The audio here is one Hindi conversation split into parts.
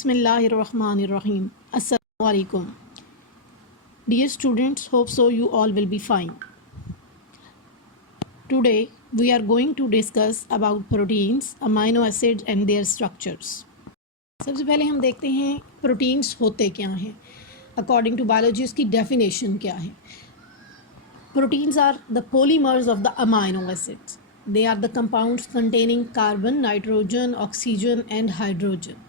Bismillahirrahmanirrahim. Assalamu alaikum. Dear students, hope so you all will be fine. Today we are going to discuss about proteins, amino acids and their structures. सबसे पहले हम देखते हैं प्रोटीन्स होते क्या हैं. अकॉर्डिंग टू बायोलॉजी उसकी डेफिनेशन क्या है. Proteins are the polymers of the amino acids. They are the compounds containing carbon, nitrogen, oxygen and hydrogen.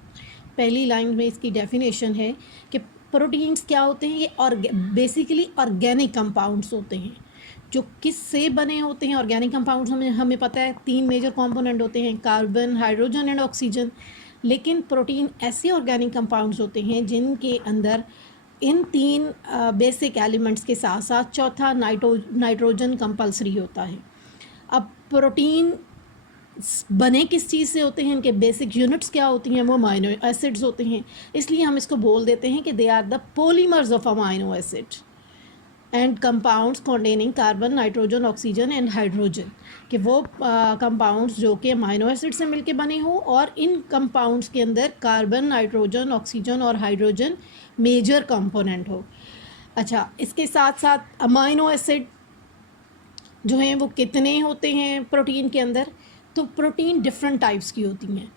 पहली लाइन में इसकी डेफिनेशन है कि प्रोटीन्स क्या होते हैं. ये बेसिकली ऑर्गेनिक कंपाउंड्स होते हैं. जो किस से बने होते हैं ऑर्गेनिक कंपाउंड्स हमें पता है 3 मेजर कंपोनेंट होते हैं, कार्बन, हाइड्रोजन एंड ऑक्सीजन. लेकिन प्रोटीन ऐसे ऑर्गेनिक कंपाउंड्स होते हैं जिनके अंदर इन 3 बेसिक एलिमेंट्स के साथ साथ चौथा नाइट्रोजन कंपलसरी होता है. अब प्रोटीन बने किस चीज़ से होते हैं, इनके बेसिक यूनिट्स क्या होती हैं, वो अमाइनो एसिड्स होते हैं. इसलिए हम इसको बोल देते हैं कि they are the polymers of amino acid and compounds containing carbon, nitrogen, oxygen and hydrogen. कि वो कंपाउंड्स जो कि अमाइनो एसिड से मिलके बने हो और इन कंपाउंड्स के अंदर कार्बन, नाइट्रोजन, ऑक्सीजन और हाइड्रोजन मेजर कंपोनेंट हो. अच्छा, इसके साथ साथ अमाइनो एसिड जो हैं वो कितने होते हैं प्रोटीन के अंदर. तो प्रोटीन डिफरेंट टाइप्स की होती हैं.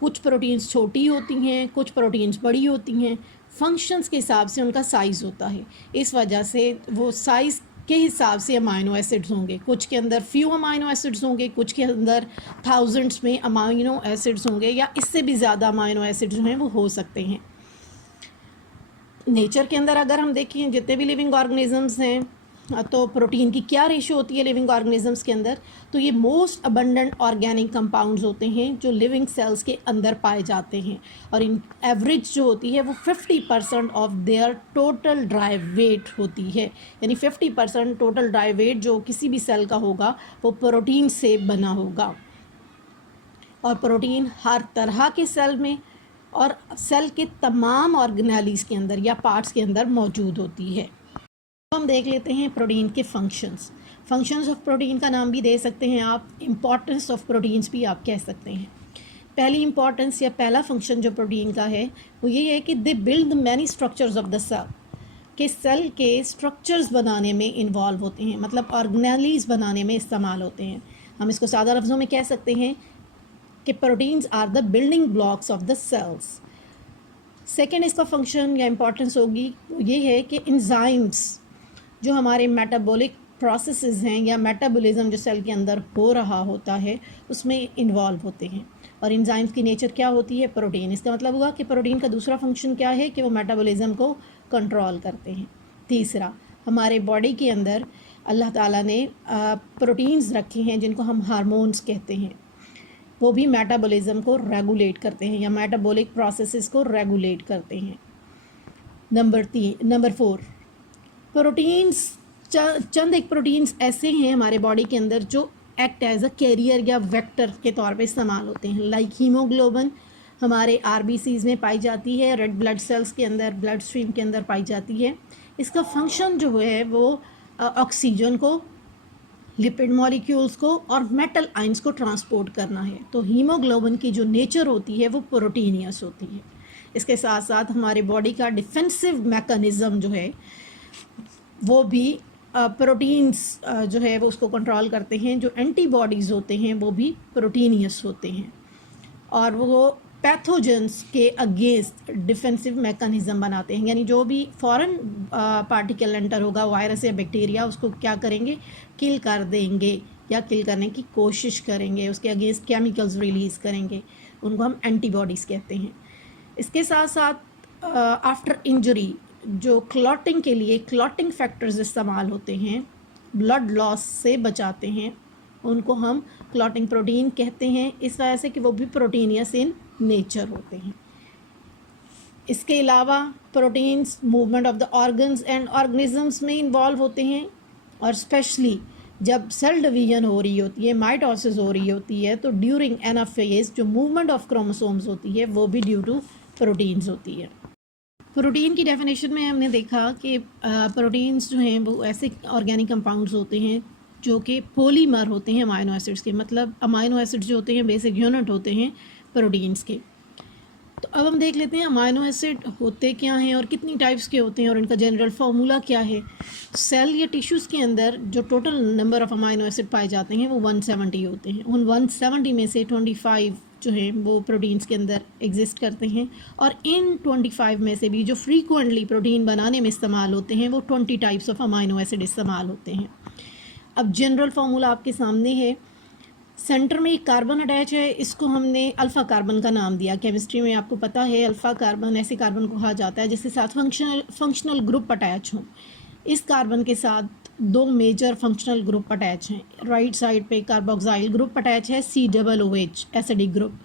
कुछ प्रोटीन्स छोटी होती हैं, कुछ प्रोटीन्स बड़ी होती हैं. फंक्शंस के हिसाब से उनका साइज़ होता है. इस वजह से वो साइज़ के हिसाब से अमाइनो एसिड्स होंगे. कुछ के अंदर फ्यू अमाइनो एसिड्स होंगे, कुछ के अंदर थाउजेंड्स में अमाइनो एसिड्स होंगे या इससे भी ज़्यादा अमाइनो एसिड्स जो हैं वो हो सकते हैं. नेचर के अंदर अगर हम देखें जितने भी लिविंग ऑर्गेनिजम्स हैं तो प्रोटीन की क्या रेशियो होती है लिविंग ऑर्गेनिजम्स के अंदर. तो ये मोस्ट अबंडेंट ऑर्गेनिक कंपाउंड्स होते हैं जो लिविंग सेल्स के अंदर पाए जाते हैं. और इन एवरेज जो होती है वो 50% of their total dry weight होती है. यानी 50% टोटल ड्राई वेट जो किसी भी सेल का होगा वो प्रोटीन से बना होगा. और प्रोटीन हर तरह के सेल में और सेल के तमाम ऑर्गेनेलीज के अंदर या पार्ट्स के अंदर मौजूद होती है. हम देख लेते हैं प्रोटीन के फंक्शंस ऑफ प्रोटीन का नाम भी दे सकते हैं आप, इम्पॉर्टेंस ऑफ प्रोटीन्स भी आप कह सकते हैं. पहली इम्पॉर्टेंस या पहला फंक्शन जो प्रोटीन का है वो ये है कि they build many structures of the cell. के सेल के स्ट्रक्चर्स बनाने में इन्वॉल्व होते हैं, मतलब ऑर्गेनेलीज बनाने में इस्तेमाल होते हैं. हम इसको सादा लफ्ज़ों में कह सकते हैं कि proteins are the building blocks of the cells. Second इसका फंक्शन या इम्पॉर्टेंस होगी ये है कि एंजाइम्स जो हमारे मेटाबॉलिक प्रोसेसेस हैं या मेटाबॉलिज्म जो सेल के अंदर हो रहा होता है उसमें इन्वॉल्व होते हैं. और एंजाइम्स की नेचर क्या होती है, प्रोटीन. इसका मतलब हुआ कि प्रोटीन का दूसरा फंक्शन क्या है कि वो मेटाबॉलिज्म को कंट्रोल करते हैं. तीसरा, हमारे बॉडी के अंदर अल्लाह ताला ने प्रोटीन्स रखे हैं जिनको हम हार्मोन्स कहते हैं. वो भी मेटाबॉलिज्म को रेगुलेट करते हैं या मेटाबॉलिक प्रोसेसेस को रेगुलेट करते हैं. Number 4, proteins. चंद एक प्रोटीन्स ऐसे हैं हमारे बॉडी के अंदर जो एक्ट एज अ कैरियर या वेक्टर के तौर पे इस्तेमाल होते हैं. लाइक हीमोग्लोबिन हमारे आरबीसीज में पाई जाती है, रेड ब्लड सेल्स के अंदर, ब्लड स्ट्रीम के अंदर पाई जाती है. इसका फंक्शन जो है वो ऑक्सीजन को, लिपिड मॉलिक्यूल्स को और मेटल आइंस को ट्रांसपोर्ट करना है. तो हीमोग्लोबिन की जो नेचर होती है वो प्रोटीनियस होती है. इसके साथ साथ हमारे बॉडी का डिफेंसिव मैकेनिज़्म जो है वो भी प्रोटीन्स जो है वो उसको कंट्रोल करते हैं. जो एंटीबॉडीज़ होते हैं वो भी प्रोटीनियस होते हैं और वो पैथोजेंस के अगेंस्ट डिफेंसिव मैकेनिज़्म बनाते हैं. यानी जो भी फॉरेन पार्टिकल एंटर होगा, वायरस या बैक्टीरिया, उसको क्या करेंगे, किल कर देंगे या किल करने की कोशिश करेंगे, उसके अगेंस्ट केमिकल्स रिलीज़ करेंगे. उनको हम एंटीबॉडीज़ कहते हैं. इसके साथ साथ आफ्टर इंजरी जो क्लॉटिंग के लिए क्लॉटिंग फैक्टर्स इस्तेमाल होते हैं, ब्लड लॉस से बचाते हैं, उनको हम क्लॉटिंग प्रोटीन कहते हैं. इस वजह से कि वो भी प्रोटीनियस इन नेचर होते हैं. इसके अलावा proteins movement of the organs and organisms में इन्वॉल्व होते हैं. और स्पेशली जब सेल डिवीजन हो रही होती है, माइटोसिस हो रही होती है, तो ड्यूरिंग एनाफेज जो मूवमेंट ऑफ क्रोमोसोम्स होती है वो भी ड्यू टू प्रोटीन्स होती है. प्रोटीन की डेफिनेशन में हमने देखा कि प्रोटीन्स जो हैं वो ऐसे ऑर्गेनिक कंपाउंड्स होते हैं जो कि पॉलीमर होते हैं अमाइनो एसिड्स के. मतलब अमाइनो एसिड्स जो होते हैं बेसिक यूनिट होते हैं प्रोटीन्स के. तो अब हम देख लेते हैं अमाइनो एसिड होते क्या हैं और कितनी टाइप्स के होते हैं और इनका जनरल फार्मूला क्या है। सेल या टिश्यूज़ के अंदर जो total number of amino acid पाए जाते हैं वो 170 होते हैं। उन 170 में से 25 जो हैं वो प्रोटीन्स के अंदर एग्जिस्ट करते हैं और इन 25 में से भी जो फ्रीक्वेंटली प्रोटीन बनाने में इस्तेमाल होते हैं वो 20 टाइप्स ऑफ अमाइनो एसिड इस्तेमाल होते हैं। अब जनरल फार्मूला आपके सामने है। सेंटर में एक कार्बन अटैच है, इसको हमने अल्फ़ा कार्बन का नाम दिया। केमिस्ट्री में आपको पता है अल्फ़ा कार्बन ऐसे कार्बन को कहा जाता है जिसके साथ फंक्शनल ग्रुप अटैच हों। इस कार्बन के साथ दो मेजर फंक्शनल ग्रुप अटैच हैं। राइट साइड पे कार्बोक्साइल ग्रुप अटैच है COOH एसिडिक ग्रुप,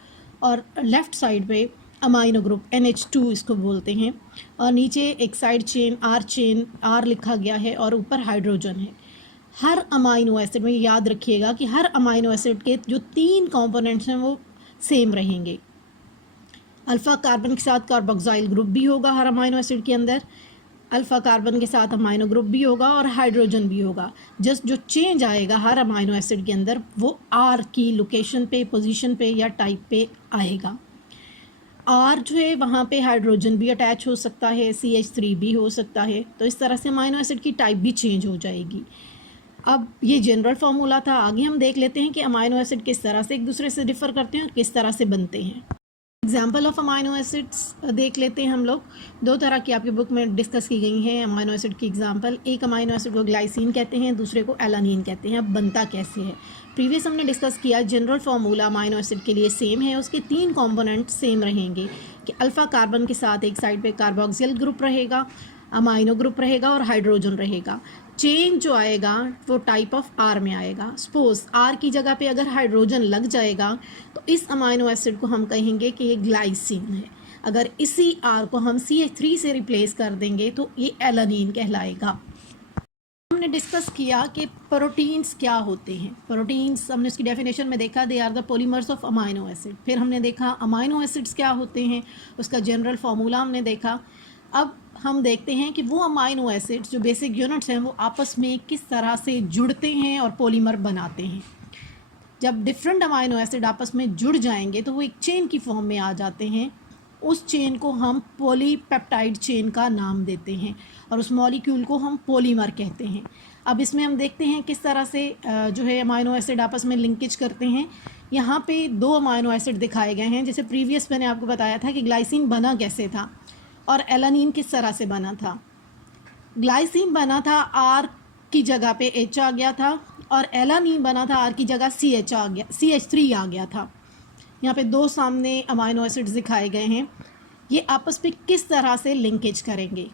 और लेफ़्ट साइड पे अमाइनो ग्रुप NH2 इसको बोलते हैं, और नीचे एक साइड चेन R लिखा गया है और ऊपर हाइड्रोजन है। हर अमाइनो एसिड में याद रखिएगा कि हर अमाइनो एसिड के जो 3 कंपोनेंट्स हैं वो सेम रहेंगे। अल्फ़ा कार्बन के साथ कार्बोक्साइल ग्रुप भी होगा हर अमाइनो एसिड के अंदर, अल्फ़ा कार्बन के साथ अमाइनो ग्रुप भी होगा और हाइड्रोजन भी होगा। जस्ट जो चेंज आएगा हर अमाइनो एसिड के अंदर वो R की लोकेशन पे, पोजीशन पे या टाइप पे आएगा। R जो है वहाँ पे हाइड्रोजन भी अटैच हो सकता है, CH3 भी हो सकता है। तो इस तरह से अमाइनो एसिड की टाइप भी चेंज हो जाएगी। अब ये जनरल फार्मूला था। आगे हम देख लेते हैं कि अमाइनो एसिड किस तरह से एक दूसरे से डिफ़र करते हैं और किस तरह से बनते हैं। एग्जाम्पल ऑफ अमाइनो एसिड्स देख लेते हैं हम लोग। 2 तरह की आपकी बुक में डिस्कस की गई हैं अमाइनो एसिड की एग्जाम्पल। एक अमाइनो एसिड को ग्लाइसिन कहते हैं, दूसरे को एलानिन कहते हैं। अब बनता कैसे है, प्रीवियस हमने डिस्कस किया। जनरल फार्मूला अमाइनो एसिड के लिए सेम है, उसके 3 कंपोनेंट सेम रहेंगे कि अल्फ़ा कार्बन के साथ एक साइड पे कार्बोक्सिल ग्रुप रहेगा, अमाइनो ग्रुप रहेगा और हाइड्रोजन रहेगा। चेन जो आएगा वो टाइप ऑफ R में आएगा। सपोज R की जगह पे अगर हाइड्रोजन लग जाएगा तो इस अमाइनो एसिड को हम कहेंगे कि ये ग्लाइसिन है। अगर इसी R को हम CH3 से रिप्लेस कर देंगे तो ये एलानिन कहलाएगा। हमने डिस्कस किया कि प्रोटीन्स क्या होते हैं। प्रोटीन्स हमने उसकी डेफिनेशन में देखा, they are the polymers of amino acid. फिर हमने देखा अमाइनो एसिड्स क्या होते हैं, उसका जनरल फार्मूला हमने देखा। अब हम देखते हैं कि वो अमाइनो एसिड्स जो बेसिक यूनिट्स हैं वो आपस में किस तरह से जुड़ते हैं और पॉलीमर बनाते हैं। जब डिफरेंट अमाइनो एसिड आपस में जुड़ जाएंगे तो वो एक चेन की फॉर्म में आ जाते हैं। उस चेन को हम पॉलीपेप्टाइड चेन का नाम देते हैं और उस मॉलिक्यूल को हम पॉलीमर कहते हैं। अब इसमें हम देखते हैं किस तरह से जो है अमाइनो एसिड आपस में लिंकेज करते हैं। यहाँ पे 2 अमाइनो एसिड दिखाए गए हैं। जैसे प्रीवियस मैंने आपको बताया था कि ग्लाइसिन बना कैसे था और एलानिन किस तरह से बना था। ग्लाइसिन बना था R की जगह पे H आ गया था और एलानिन बना था R की जगह CH3 आ गया था। यहाँ पे 2 सामने अमाइनो एसिड्स दिखाए गए हैं। ये आपस में किस तरह से लिंकेज करेंगे।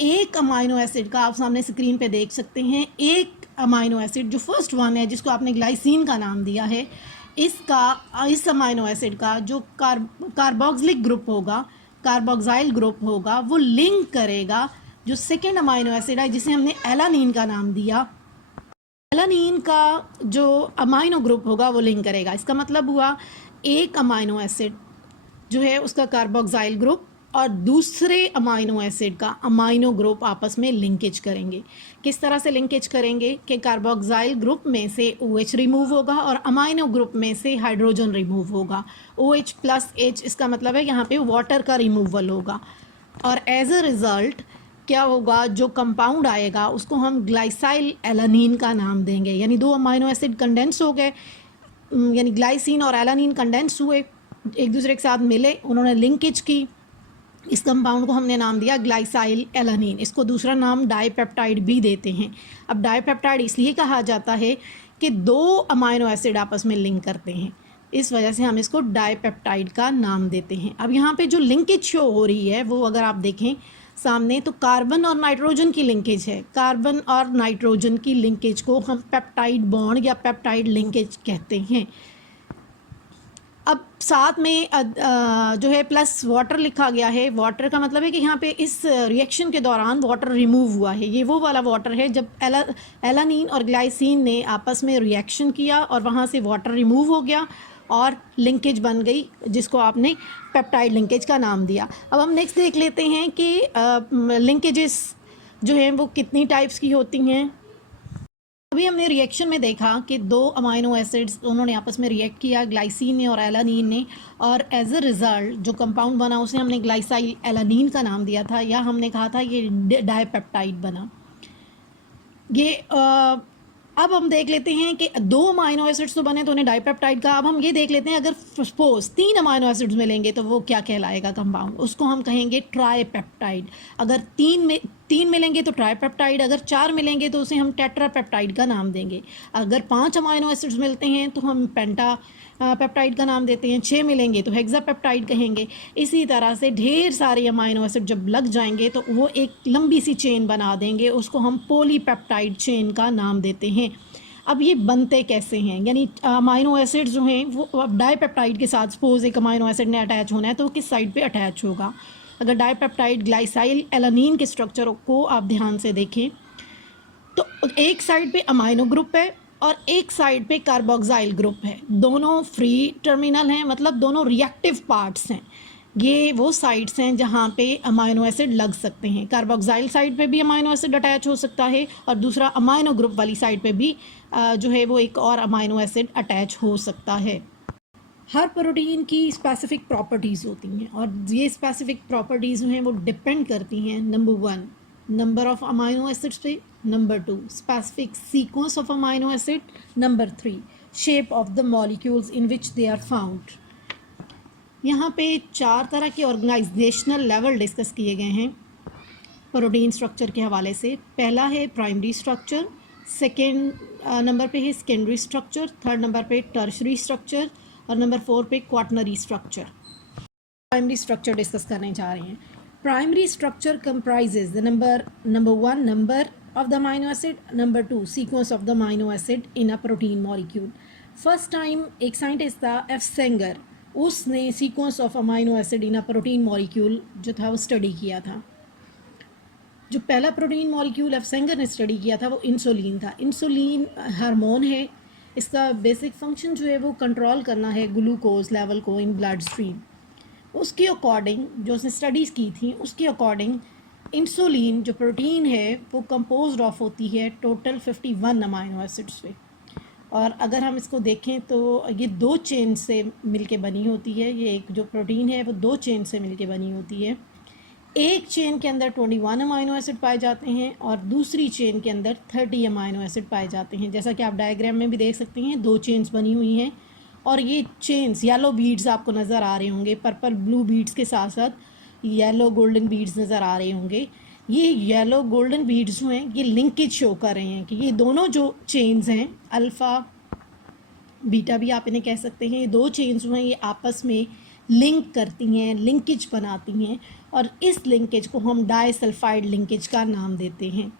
एक अमाइनो एसिड का आप सामने स्क्रीन पे देख सकते हैं। एक अमाइनो एसिड जो फर्स्ट वन है जिसको आपने ग्लाइसिन का नाम दिया है, इस अमाइनो एसिड का जो कार्बोक्सिलिक ग्रुप होगा, कार्बोक्साइल ग्रुप होगा, वो लिंक करेगा जो सेकेंड अमाइनो एसिड है जिसे हमने एलानिन का नाम दिया। एलानिन का जो अमाइनो ग्रुप होगा वो लिंक करेगा। इसका मतलब हुआ एक अमाइनो एसिड जो है उसका कार्बोक्साइल ग्रुप और दूसरे अमाइनो एसिड का अमाइनो ग्रुप आपस में लिंकेज करेंगे। किस तरह से लिंकेज करेंगे कि कार्बोक्साइल ग्रुप में से OH रिमूव होगा और अमाइनो ग्रुप में से हाइड्रोजन रिमूव होगा। OH प्लस H इसका मतलब है यहाँ पे वाटर का रिमूवल होगा और एज अ रिज़ल्ट क्या होगा, जो कंपाउंड आएगा उसको हम ग्लाइसाइल एलानिन का नाम देंगे। यानी 2 अमाइनो एसिड कंडेंस हो गए, यानी ग्लाइसिन और एलानिन कंडेंस हुए, एक दूसरे के साथ मिले, उन्होंने लिंकेज की। इस कंपाउंड को हमने नाम दिया ग्लाइसाइल एलानिन। इसको दूसरा नाम डाईपेप्टाइड भी देते हैं। अब डाईपेप्टाइड इसलिए कहा जाता है कि 2 अमाइनो एसिड आपस में लिंक करते हैं, इस वजह से हम इसको डाईपेप्टाइड का नाम देते हैं। अब यहाँ पे जो लिंकेज शो हो रही है वो अगर आप देखें सामने तो कार्बन और नाइट्रोजन की लिंकेज है। कार्बन और नाइट्रोजन की लिंकेज को हम पेप्टाइड बॉन्ड या पेप्टाइड लिंकेज कहते हैं। अब साथ में जो है प्लस वाटर लिखा गया है। वाटर का मतलब है कि यहाँ पे इस रिएक्शन के दौरान वाटर रिमूव हुआ है। ये वो वाला वाटर है जब एलानिन और ग्लाइसिन ने आपस में रिएक्शन किया और वहाँ से वाटर रिमूव हो गया और लिंकेज बन गई, जिसको आपने पेप्टाइड लिंकेज का नाम दिया। अब हम नेक्स्ट देख लेते हैं कि लिंकेजेस जो हैं वो कितनी टाइप्स की होती हैं। अभी हमने रिएक्शन में देखा कि दो अमाइनो एसिड्स उन्होंने आपस में रिएक्ट किया, ग्लाइसिन ने और एलानीन ने, और एज अ रिज़ल्ट जो कंपाउंड बना उसे हमने ग्लाइसाइल एलानीन का नाम दिया था, या हमने कहा था ये डाइपेप्टाइड बना। ये अब हम देख लेते हैं कि दो अमाइनो एसिड्स तो बने तो उन्हें डाइपेप्टाइड का। अब हम ये देख लेते हैं अगर सपोज 3 अमाइनो एसिड्स मिलेंगे तो वो क्या कहलाएगा कंपाउंड, उसको हम कहेंगे ट्राईपेप्टाइड। अगर 3 मिलेंगे तो ट्राईपेप्टाइड, अगर 4 मिलेंगे तो उसे हम टेट्रापेप्टाइड का नाम देंगे। अगर 5 अमाइनो एसिड्स मिलते हैं तो हम पेंटा पेप्टाइड का नाम देते हैं, 6 मिलेंगे तो हेक्सापेप्टाइड कहेंगे। इसी तरह से ढेर सारे अमाइनो एसिड जब लग जाएंगे तो वो एक लंबी सी चेन बना देंगे, उसको हम पॉलीपेप्टाइड चेन का नाम देते हैं। अब ये बनते कैसे हैं, यानी अमाइनो एसिड जो हैं वो अब डाइपेप्टाइड के साथ सपोज एक अमाइनो एसिड ने अटैच होना है तो किस साइड पे अटैच होगा। अगर डाइपेप्टाइड ग्लाइसाइल एलानीन के स्ट्रक्चर को आप ध्यान से देखें तो एक साइड पे अमाइनो ग्रुप है और एक साइड पे कार्बोक्साइल ग्रुप है। दोनों फ्री टर्मिनल हैं, मतलब दोनों रिएक्टिव पार्ट्स हैं। ये वो साइड्स हैं जहाँ पे अमाइनो एसिड लग सकते हैं। कार्बोक्साइल साइड पे भी अमाइनो एसिड अटैच हो सकता है और दूसरा अमाइनो ग्रुप वाली साइड पे भी जो है वो एक और अमाइनो एसिड अटैच हो सकता है। हर प्रोटीन की स्पेसिफिक प्रॉपर्टीज़ होती हैं और ये स्पेसिफिक प्रॉपर्टीज़ जो हैं वो डिपेंड करती हैं number 1 number of amino acids पे, number 2 specific sequence of amino acid, number 3 shape of the molecules in which they are found. यहाँ पे 4 तरह के ऑर्गेनाइजेशनल लेवल डिस्कस किए गए हैं प्रोटीन स्ट्रक्चर के हवाले से। पहला है प्राइमरी स्ट्रक्चर, सेकेंड नंबर पे है सेकेंडरी स्ट्रक्चर, थर्ड नंबर पे टर्शरी स्ट्रक्चर और नंबर 4 पे quaternary structure. Primary structure discuss करने जा रहे हैं। Primary structure comprises the number 1 number of the amino acid, number 2 sequence of the amino acid in a protein molecule। First time एक साइंटिस्ट था एफ सेंगर, उसने sequence of amino acid in a protein molecule जो था वो स्टडी किया था। जो पहला प्रोटीन मॉलिक्यूल एफ सेंगर ने स्टडी किया था वो इंसुलिन था। इंसुलिन हार्मोन है, इसका बेसिक फंक्शन जो है वो कंट्रोल करना है ग्लूकोज लेवल को इन ब्लड स्ट्रीम। उसके अकॉर्डिंग जो उसने स्टडीज़ की थी उसके अकॉर्डिंग इंसुलिन जो प्रोटीन है वो कंपोज्ड ऑफ होती है टोटल 51 अमाइनो एसिड्स पे। और अगर हम इसको देखें तो ये 2 चेन से मिलके बनी होती है। ये एक जो प्रोटीन है वो 2 चेन से मिलके बनी होती है। एक चेन के अंदर 21 अमाइनो एसिड पाए जाते हैं और दूसरी चेन के अंदर 30 अमाइनो एसिड पाए जाते हैं। जैसा कि आप डायग्राम में भी देख सकते हैं 2 चेन्स बनी हुई हैं और ये चेन्स येलो बीड्स आपको नज़र आ रहे होंगे, पर्पल ब्लू बीड्स के साथ साथ येलो गोल्डन बीड्स नज़र आ रहे होंगे। ये येलो गोल्डन बीड्स जो हैं ये लिंकेज शो कर रहे हैं कि ये दोनों जो चेन्स हैं अल्फ़ा बीटा भी आप इन्हें कह सकते हैं, ये 2 चेन्स जो हैं ये आपस में लिंक करती हैं, लिंकेज बनाती हैं और इस लिंकेज को हम डाइसल्फाइड लिंकेज का नाम देते हैं।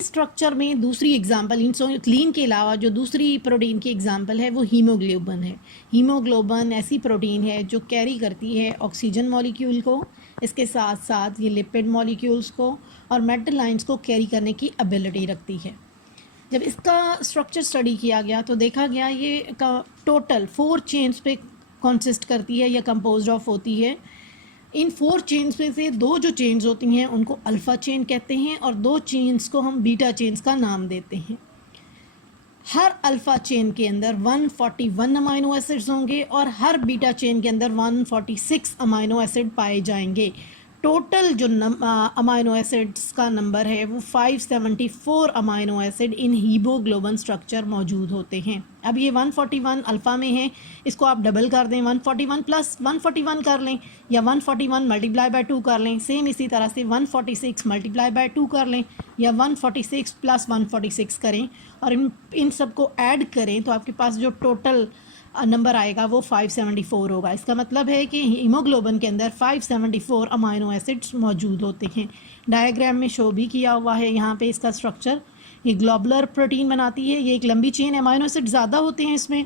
स्ट्रक्चर में दूसरी एग्जांपल इंसुलिन के अलावा जो दूसरी प्रोटीन की एग्जांपल है वो हीमोग्लोबिन है। हीमोग्लोबिन ऐसी प्रोटीन है जो कैरी करती है ऑक्सीजन मॉलिक्यूल को, इसके साथ साथ ये लिपिड मॉलिक्यूल्स को और मेटल लाइंस को कैरी करने की एबिलिटी रखती है। जब इसका स्ट्रक्चर स्टडी किया गया तो देखा गया ये टोटल 4 चेन्स पे कंसिस्ट करती है या कंपोज्ड ऑफ होती है। इन 4 चेन्स में से 2 जो चेन्स होती हैं उनको अल्फ़ा चेन कहते हैं और 2 चेन्स को हम बीटा चेन्स का नाम देते हैं। हर अल्फ़ा चेन के अंदर 141 अमाइनो एसिड्स होंगे और हर बीटा चेन के अंदर 146 अमाइनो एसिड पाए जाएंगे। टोटल जो अमाइनो एसिड्स का नंबर है वो 574 amino acid in haemoglobin structure मौजूद होते हैं। अब ये 141 अल्फ़ा में है, इसको आप डबल कर दें 141 प्लस 141 कर लें या 141 मल्टीप्लाई बाय 2 कर लें। सेम इसी तरह से 146 मल्टीप्लाई बाय 2 कर लें या 146 प्लस 146 करें और इन सबको ऐड करें तो आपके पास जो टोटल नंबर आएगा वो 574 होगा। इसका मतलब है कि हीमोग्लोबिन के अंदर 574 अमाइनो एसिड्स मौजूद होते हैं। डायग्राम में शो भी किया हुआ है यहाँ पे इसका स्ट्रक्चर। ये ग्लोबुलर प्रोटीन बनाती है, ये एक लंबी चेन, अमाइनो एसिड ज़्यादा होते हैं इसमें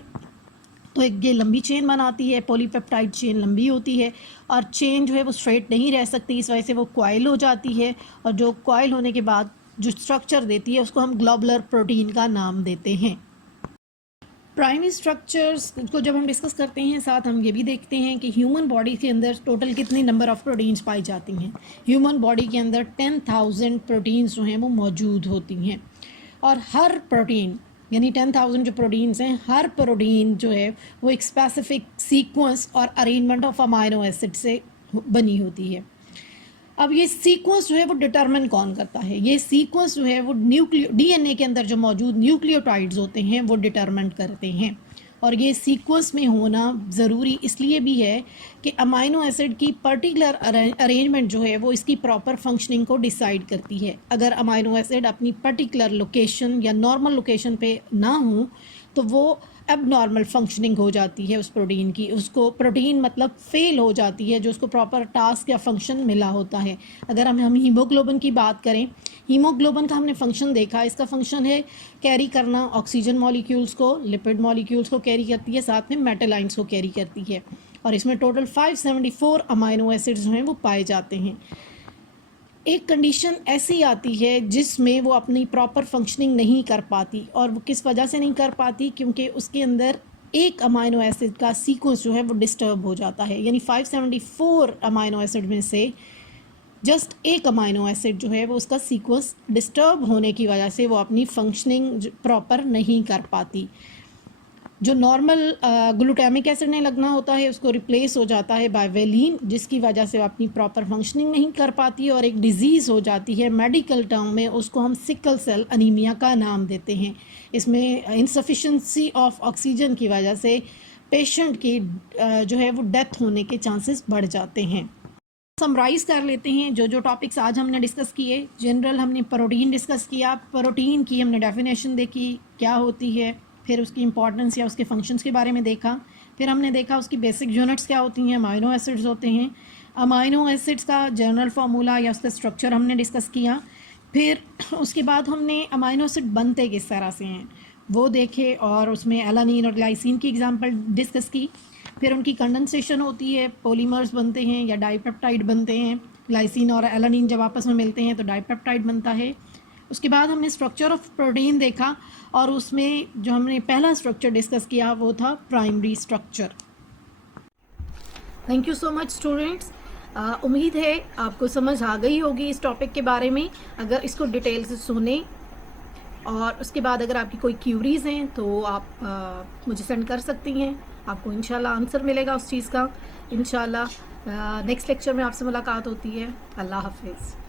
तो एक ये लंबी चेन बनाती है। पॉलीपेप्टाइड चेन लंबी होती है और चेन जो है वो स्ट्रेट नहीं रह सकती, इस वजह से वो कॉइल हो जाती है और जो कॉइल होने के बाद जो स्ट्रक्चर देती है उसको हम ग्लोबुलर प्रोटीन का नाम देते हैं। प्राइमरी स्ट्रक्चर्स को जब हम डिस्कस करते हैं साथ हम ये भी देखते हैं कि ह्यूमन बॉडी के अंदर टोटल कितनी नंबर ऑफ़ प्रोटीन्स पाई जाती हैं। ह्यूमन बॉडी के अंदर 10,000 प्रोटीन्स जो हैं वो मौजूद होती हैं और हर प्रोटीन यानी 10,000 जो प्रोटीन्स हैं, हर प्रोटीन जो है वो एक स्पेसिफिक सीक्वेंस और अरेंजमेंट ऑफ अमाइनो एसिड से बनी होती है। अब ये सीक्वेंस जो है वो डिटरमिन कौन करता है? ये सीक्वेंस जो है वो डीएनए के अंदर जो मौजूद न्यूक्लियोटाइड्स होते हैं वो डिटरमिन करते हैं। और ये सीक्वेंस में होना ज़रूरी इसलिए भी है कि अमाइनो एसिड की पर्टिकुलर अरेंजमेंट जो है वो इसकी प्रॉपर फंक्शनिंग को डिसाइड करती है। अगर अमाइनो एसिड अपनी पर्टिकुलर लोकेशन या नॉर्मल लोकेशन पे ना हो तो वो अब नॉर्मल फंक्शनिंग हो जाती है उस प्रोटीन की, उसको प्रोटीन मतलब फेल हो जाती है जो उसको प्रॉपर टास्क या फंक्शन मिला होता है। अगर हम हीमोग्लोबिन की बात करें, हीमोग्लोबिन का हमने फंक्शन देखा, इसका फंक्शन है कैरी करना ऑक्सीजन मॉलिक्यूल्स को, लिपिड मॉलिक्यूल्स को कैरी करती है, साथ में मेटल आयंस को कैरी करती है। और इसमें टोटल 574 अमाइनो एसिड्स जो हैं वो पाए जाते हैं। एक कंडीशन ऐसी आती है जिसमें वो अपनी प्रॉपर फंक्शनिंग नहीं कर पाती, और वो किस वजह से नहीं कर पाती? क्योंकि उसके अंदर एक अमाइनो एसिड का सीक्वेंस जो है वो डिस्टर्ब हो जाता है। यानी 574 अमाइनो एसिड में से जस्ट एक अमाइनो एसिड जो है वो उसका सीक्वेंस डिस्टर्ब होने की वजह से वो अपनी फंक्शनिंग प्रॉपर नहीं कर पाती। जो नॉर्मल ग्लूटामिक एसिड ने लगना होता है उसको रिप्लेस हो जाता है बाय वेलिन, जिसकी वजह से वो अपनी प्रॉपर फंक्शनिंग नहीं कर पाती और एक डिज़ीज़ हो जाती है। मेडिकल टर्म में उसको हम सिकल सेल अनीमिया का नाम देते हैं। इसमें इनसफिशेंसी ऑफ ऑक्सीजन की वजह से पेशेंट की जो है वो डेथ होने के चांसेस बढ़ जाते हैं। समराइज़ कर लेते हैं जो टॉपिक्स आज हमने डिस्कस किए। जनरल हमने प्रोटीन डिस्कस किया, प्रोटीन की हमने डेफिनेशन देखी क्या होती है, फिर उसकी इंपॉर्टेंस या उसके फंक्शंस के बारे में देखा, फिर हमने देखा उसकी बेसिक यूनिट्स क्या होती हैं, अमाइनो एसिड्स होते हैं, अमाइनो एसिड्स का जनरल फार्मूला या उसका स्ट्रक्चर हमने डिस्कस किया। फिर उसके बाद हमने अमाइनो एसिड बनते किस तरह से हैं वो देखे और उसमें एलानिन और ग्लाइसिन की एग्जांपल डिस्कस की। फिर उनकी कंडेंसेशन होती है, पॉलीमर्स बनते हैं या डाइपेप्टाइड बनते हैं। ग्लाइसिन और एलानिन जब आपस में मिलते हैं तो डाइपेप्टाइड बनता है। उसके बाद हमने स्ट्रक्चर ऑफ प्रोटीन देखा और उसमें जो हमने पहला स्ट्रक्चर डिस्कस किया वो था primary structure. Thank you so much students. उम्मीद है आपको समझ आ गई होगी इस टॉपिक के बारे में। अगर इसको डिटेल से सुने और उसके बाद अगर आपकी कोई क्यूरीज़ हैं तो आप मुझे सेंड कर सकती हैं, आपको इंशाल्लाह आंसर मिलेगा उस चीज़ का। इंशाल्लाह नेक्स्ट लेक्चर में आपसे मुलाकात होती है। अल्लाह हाफिज़।